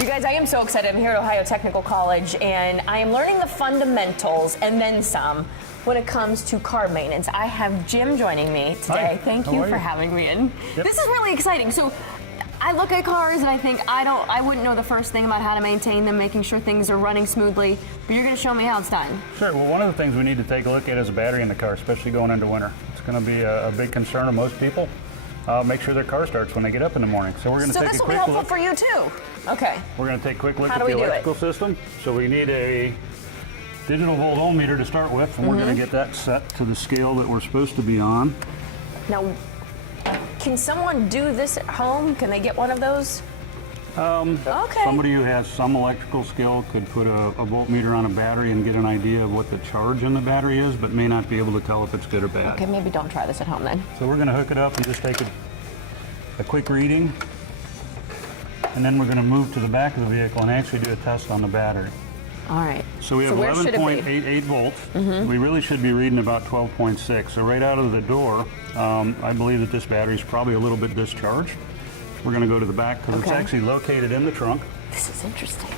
You guys, I am so excited. I'm here at Ohio Technical College, and I am learning the fundamentals and then some when it comes to car maintenance. I have Jim joining me today. Hi. Thank How you are for you? having me in. Yep. This is really exciting. So I look at cars and I think I wouldn't know the first thing about how to maintain them, making sure things are running smoothly, but you're going to show me how it's done. Sure. Well, one of the things we need to take a look at is a battery in the car, especially going into winter. It's going to be a big concern of most people. Make sure their car starts when they get up in the morning. So we're going to take a this will be quick helpful look. for you too. Okay. We're going to take a quick look How at do the we do it? electrical system. So we need a digital volt ohm meter to start with, and we're going to get that set to the scale that we're supposed to be on. Now, can someone do this at home? Can they get one of those? Okay. Somebody who has some electrical skill could put a voltmeter on a battery and get an idea of what the charge in the battery is, but may not be able to tell if it's good or bad. Okay, maybe don't try this at home then. So we're going to hook it up and just take a quick reading, and then we're going to move to the back of the vehicle and actually do a test on the battery. All right. So we have where should it be? 11.88 volts. We really should be reading about 12.6. So right out of the door, I believe that this battery is probably a little bit discharged. We're going to go to the back because it's Okay. actually located in the trunk. This is interesting.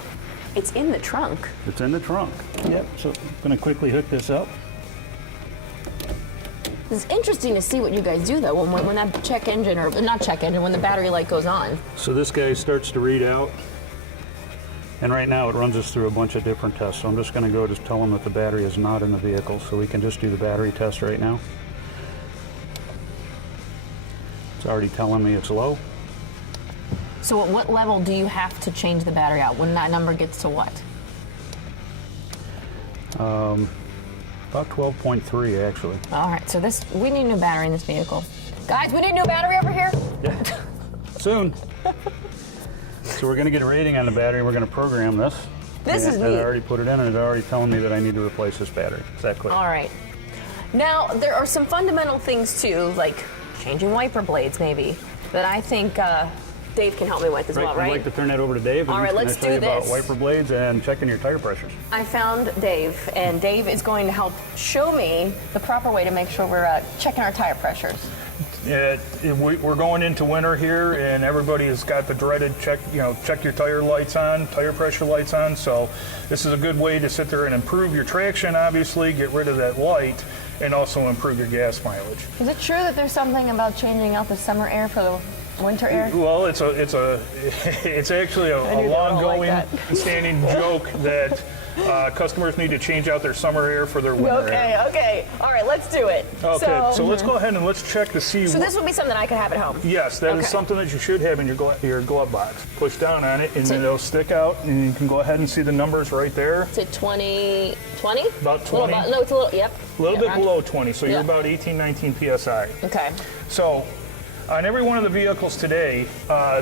It's in the trunk. It's in the trunk. Yep. So I'm going to quickly hook this up. It's interesting to see what you guys do though when that check engine, or not check engine, when the battery light goes on. So this guy starts to read out. And right now it runs us through a bunch of different tests. So I'm just going to go just tell them that the battery is not in the vehicle. So we can just do the battery test right now. It's already telling me it's low. So at what level do you have to change the battery out? When that number gets to what? About 12.3 actually. All right, so we need a new battery in this vehicle. Guys, we need a new battery over here? Yeah. Soon. So we're going to get a rating on the battery. We're going to program this. This is And neat. I already put it in, and it's already telling me that I need to replace this battery. Is that clear? All right. Now, there are some fundamental things too, like changing wiper blades maybe, that I think Dave can help me with as well, I'd right? like to turn that over to Dave. All and right, he's let's gonna do tell you this. about wiper blades and checking your tire pressures. I found Dave, and Dave is going to help show me the proper way to make sure we're checking our tire pressures. We're going into winter here, and everybody has got the dreaded check your tire lights on, tire pressure lights on. So this is a good way to sit there and improve your traction, obviously, get rid of that light, and also improve your gas mileage. Is it true that there's something about changing out the summer air for the winter air? Well, it's actually a knew they were all long-going, like that. standing joke that customers need to change out their summer air for their winter air. Okay. All right, let's do it. Okay, so let's go ahead and let's check to see. So this would be something I could have at home? Yes, that is Okay. something that you should have in your glove box. Push down on it, and then it'll stick out, and you can go ahead and see the numbers right there. Is it 20? About 20. No, it's a little, yep. A little bit around- below 20, so Yeah. you're about 18, 19 PSI. Okay. So, on every one of the vehicles today,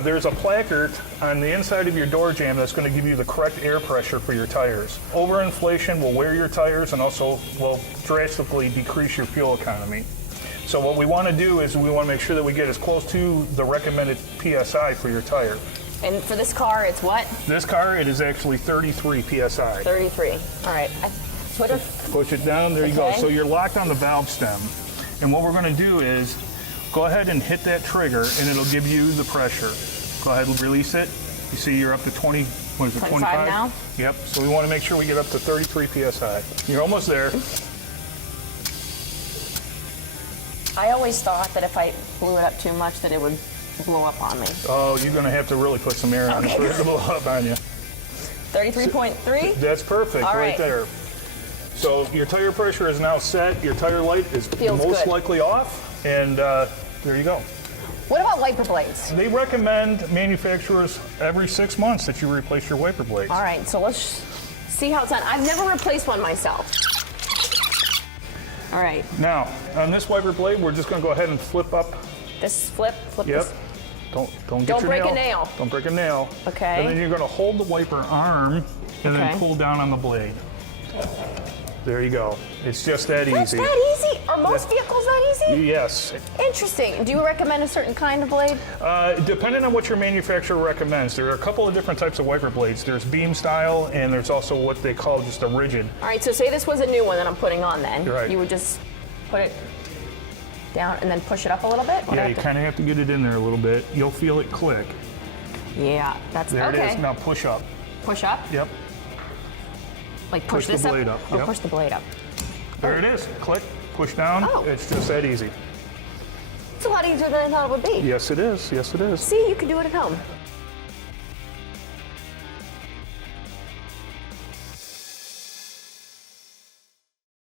there's a placard on the inside of your door jamb that's going to give you the correct air pressure for your tires. Overinflation will wear your tires and also will drastically decrease your fuel economy. So what we want to do is we want to make sure that we get as close to the recommended PSI for your tire. And for this car, it's what? This car, it is actually 33 PSI. 33. All right. Put it. Push it down, there you go. Okay. So you're locked on the valve stem. And what we're going to do is go ahead and hit that trigger, and it'll give you the pressure. Go ahead and release it. You see you're up to 20, what is it, 25 now? Yep, so we want to make sure we get up to 33 PSI. You're almost there. I always thought that if I blew it up too much that it would blow up on me. Oh, you're going to have to really put some air on it for it to blow up on you. 33.3? That's perfect, All right right. there. So your tire pressure is now set. Your tire light is Feels most good. likely off, and there you go. What about wiper blades? They recommend manufacturers every 6 months that you replace your wiper blades. All right, so let's see how it's done. I've never replaced one myself. All right, Now, on this wiper blade, we're just going to go ahead and flip up. this flip Yep. this. Don't get Don't your break a nail. nail. Don't break a nail. Okay. And then you're going to hold the wiper arm and Okay. then pull down on the blade. There you go. It's just that That's easy. that easy? Are most vehicles that easy? Yes. Interesting. Do you recommend a certain kind of blade? Depending on what your manufacturer recommends, there are a couple of different types of wiper blades. There's beam style, and there's also what they call just a rigid. All right, so say this was a new one that I'm putting on then. You're right. You would just put it down and then push it up a little bit? Or do I Yeah, have you to- kind of have to get it in there a little bit. You'll feel it click. Yeah, that's There okay. it is. Now push up. Push up? Yep. Like push the this blade up, Oh, yep. push the blade up. There it is. Click, push down. Oh. It's just that easy. It's a lot easier than I thought it would be. Yes, it is. Yes, it is. See, you can do it at home.